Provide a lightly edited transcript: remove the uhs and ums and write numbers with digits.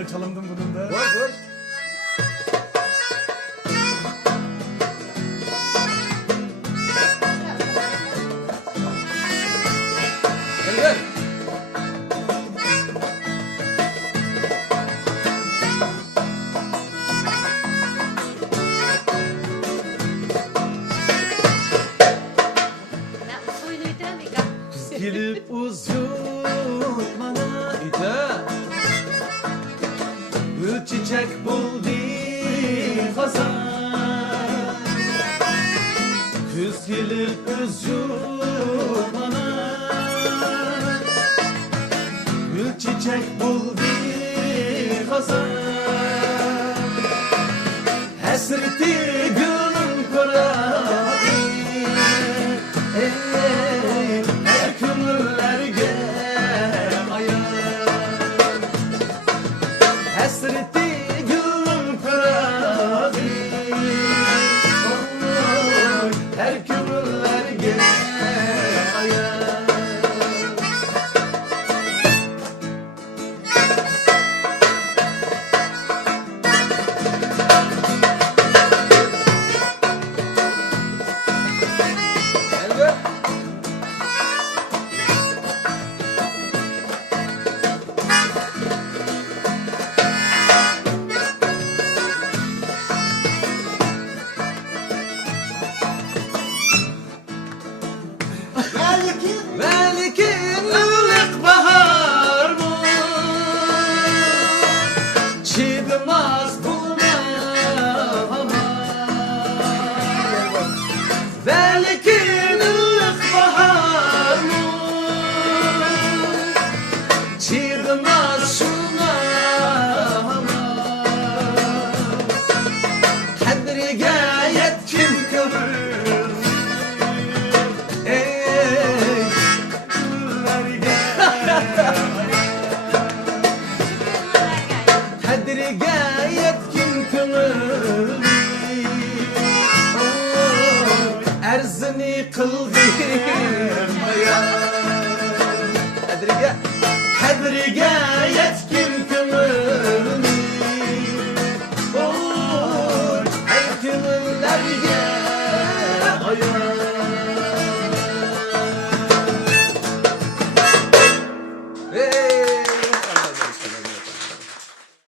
Ne çalındım bunun da. Vur vur. Gel. Suyunu bitiremeyeceğim. Gelip uzun bana İte. bir çiçek buldu hazan. Kız gelip uzun bana bir çiçek buldu hazan. Hasreti gönlüm kuradı. Her kümürlerge ayar. Hasreti gönlüm kuradı. Her kümürlerge ayar. Gel be. Velikin ılık bahar mı? Çıkmaz buna Velikin ılık bahar mı? Çıkmaz şuna Kadriga yetkin kömür Ey Kadriga yetkin kömür Erzini kıldım Kadriga yetkin kömür Her kömürlerge ayar